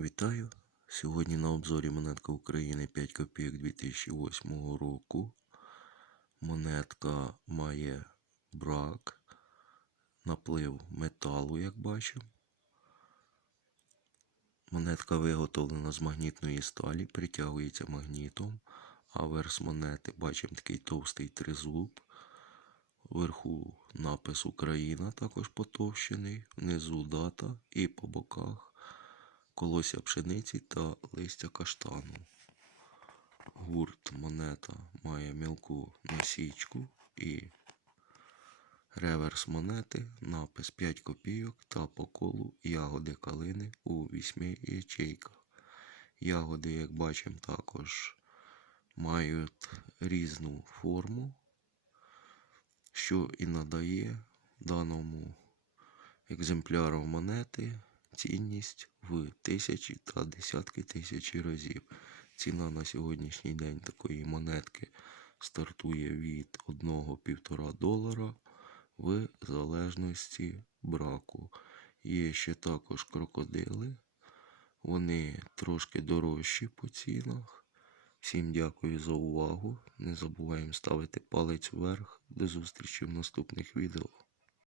Вітаю! Сьогодні на обзорі монетка України 5 копійок 2008 року. Монетка має брак, наплив металу, як бачимо. Монетка виготовлена з магнітної сталі, притягується магнітом, а верс монети бачимо такий товстий тризуб. Вверху напис Україна також потовщений, внизу дата і по боках колося пшениці та листя каштану. Гурт монета має мілку насічку і реверс монети, напис 5 копійок та по колу ягоди калини у 8 ячейках. Ягоди, як бачимо, також мають різну форму, що і надає даному екземпляру монети цінність в тисячі та десятки тисяч разів. Ціна на сьогоднішній день такої монетки стартує від 1-1,5 долара в залежності браку. Є ще також крокодили. Вони трошки дорожчі по цінах. Всім дякую за увагу. Не забуваємо ставити палець вверх. До зустрічі в наступних відео.